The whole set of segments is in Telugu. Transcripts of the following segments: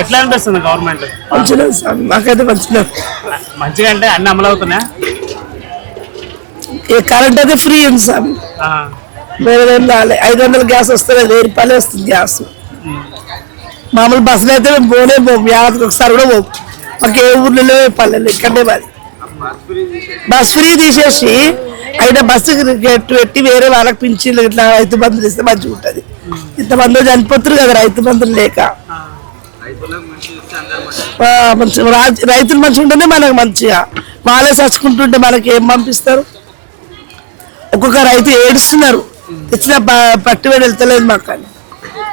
ఎట్లా అనిపిస్తుంది గవర్నమెంట్ మంచిగా సార్ మాకైతే మంచిగా. మంచిగా అంటే అన్ని అమలు అవుతున్నాయా? ఈ కరెంట్ అయితే ఫ్రీ ఉంది సార్. వేరే ఏం రాలే. ఐదు వందల గ్యాస్ వస్తుంది వెయ్యి రూపాయలు వస్తుంది గ్యాస్. మామూలు బస్సులు అయితే మేము పోనే పోము యాదకి ఒకసారి కూడా పోము మాకు ఏ ఊర్లలో పల్లెలు ఇక్కడే మాది. బస్ ఫ్రీ తీసేసి అయినా బస్సు గట్టు పెట్టి వేరే వాళ్ళకి పింఛన్లు ఇట్లా రైతు బంధులు ఇస్తే మంచిగా ఉంటుంది ఇంతమంది చనిపోతారు కదా రైతు బంధులు లేక. మంచి రైతులు మంచిగా ఉంటేనే మనకు మంచిగా. వాళ్ళే చచ్చుకుంటుంటే మనకి ఏం పంపిస్తారు? ఒక్కొక్క రైతు ఏడుస్తున్నారు. ఇచ్చిన ప- పట్టు వేడి వెళ్తలేదు మాకు అని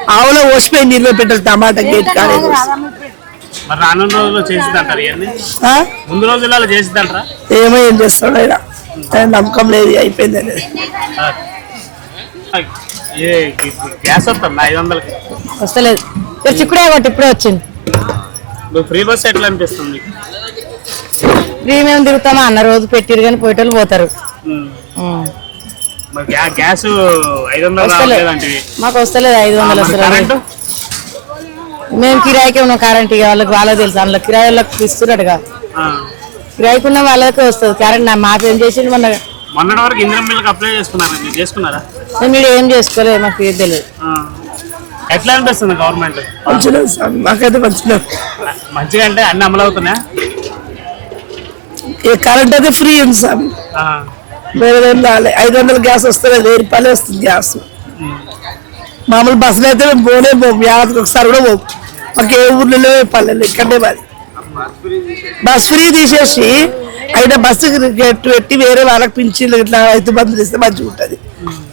ఆవులో ఓసిపోయి నీళ్ళు పెట్టారు టమాటా గేట్ కాలేదు? ముందు రోజులలో ఏమో ఏం చేస్తాడు ఆయన. ఆయన నమ్మకం లేదు అయిపోయింది అనేది. ఆ. ఏ గ్యాస్ వస్తుందా? ఐదు వందలకి? వస్తలేదు. ఇక్కడ చిక్కుడే కొట్టి ఇప్పుడే వచ్చింది. ఫ్రీ బస్ ఎట్లా అనిపిస్తుంది? మీకు? ప్రీమియం తిరుగుతామా? అన్న రోజు పెట్టిరు కానీ పోయేటోళ్ళు పోతారు. గ్యాస్ మాకు వస్తలేదు ఐదు వందలు వస్తలేదు. కరెంటు మేము కిరాయికే ఉన్నాం కరెంట్ ఇక వాళ్ళకి వాళ్ళకి తెలుసు. అందులో కిరాయి వాళ్ళకి ఇస్తున్నట్టుగా. కిరాయికి ఉన్న వాళ్ళకి వస్తుంది. కరెంట్ నా మాకు చేసిండు మొన్న? మొన్నటి వరకు ఇంద్రం బిల్లుకి అప్లై చేసుకున్నారు? మీరు చేసుకున్నారా? మేము ఏం చేసుకోలేదు మాకు తెలియదు. ఎట్లా అనిపిస్తుంది గవర్నమెంట్ మంచిగా సార్. మాకైతే మంచిగా మంచిగా అంటే అన్ని అమలు అవుతున్నాయా ఈ కరెంట్ అయితే ఫ్రీ ఉంది సార్. వేరే ఐదు వందల గ్యాస్ వస్తుంది వెయ్యి రూపాయలు వస్తుంది గ్యాస్. మామూలు బస్సులు అయితే మేము పోనే పోము. యాదకి ఒకసారి కూడా పోము. మాకు ఏ ఊర్లలో పల్లెలు ఇక్కడే మాది. బస్ ఫ్రీ తీసేసి అయినా బస్సు పెట్టి వేరే వాళ్ళకి పింఛన్లు ఇట్లా రైతు బంధులు ఇస్తే మంచిగా ఉంటుంది.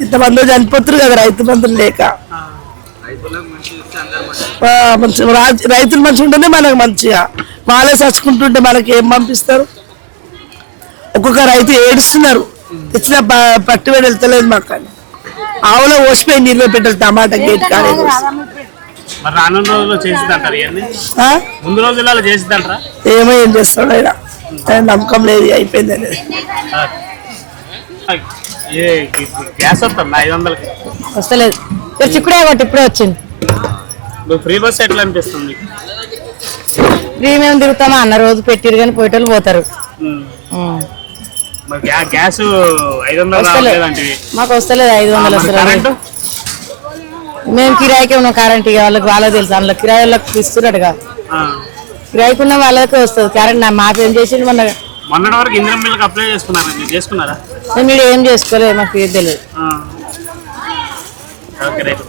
ఇంతమంది చనిపోతారు కదా రైతు బంధులు లేక. మంచి రైతులు మంచిగా ఉంటేనే మనకు మంచిగా. వాళ్ళే చచ్చుకుంటుంటే మనకి ఏం పంపిస్తారు? ఒక్కొక్క రైతు ఏడుస్తున్నారు. ఇచ్చిన ప- పట్టు వేడి వెళ్తలేదు మాకు అని ఆవులో ఓసిపోయి నీళ్ళు పెట్టారు టమాటా గేట్ కాలేదు మరి రానున్న రోజుల్లో చేసిద్దంటారు ఇవన్నీ? ఆ? ముందు రోజులలో చేసిద్దంటారా? ఏమో ఏం చేస్తాడు ఆయన. నమ్మకం లేదు అయిపోయింది అనేది. ఆ. ఏ గ్యాస్ వస్తుందా ఐదు వందలకి? వస్తలేదు. చిక్కుడే కొట్టి ఇప్పుడే వచ్చింది. నువ్వు ఫ్రీ బస్ ఎట్లా అనిపిస్తుంది? మీకు? ప్రీమియం తిరుగుతామా? అన్న రోజు పెట్టిరు కానీ పోయేటోళ్ళు పోతారు. ఉమ్. ఉం. మరి గ్యా- గ్యాస్ ఐదు వందలు వస్తలేదు రావట్లేదంటే మాకు వస్తలేదు ఐదు వందలు వస్తలేదు. కరెంటు? మేము కిరాయికే ఉన్నాం కరెంట్ ఇక వాళ్ళకి వాళ్ళకి తెలుసు? అందులో కిరాయి వాళ్ళకి ఇస్తున్నట్టుగా ఆ. కిరాయికి ఉన్న వాళ్ళకి వస్తుంది. కరెంట్ నా మాకు ఏం చేసిండు మొన్న. మొన్నటి వరకు ఇంద్రం బిల్లుకి అప్లై చేసుకున్నారు? మీరు చేసుకున్నారా? మేము మీరు ఏం చేసుకోలేదు మాకు ఏది తెలియదు. ఆ. Okay right.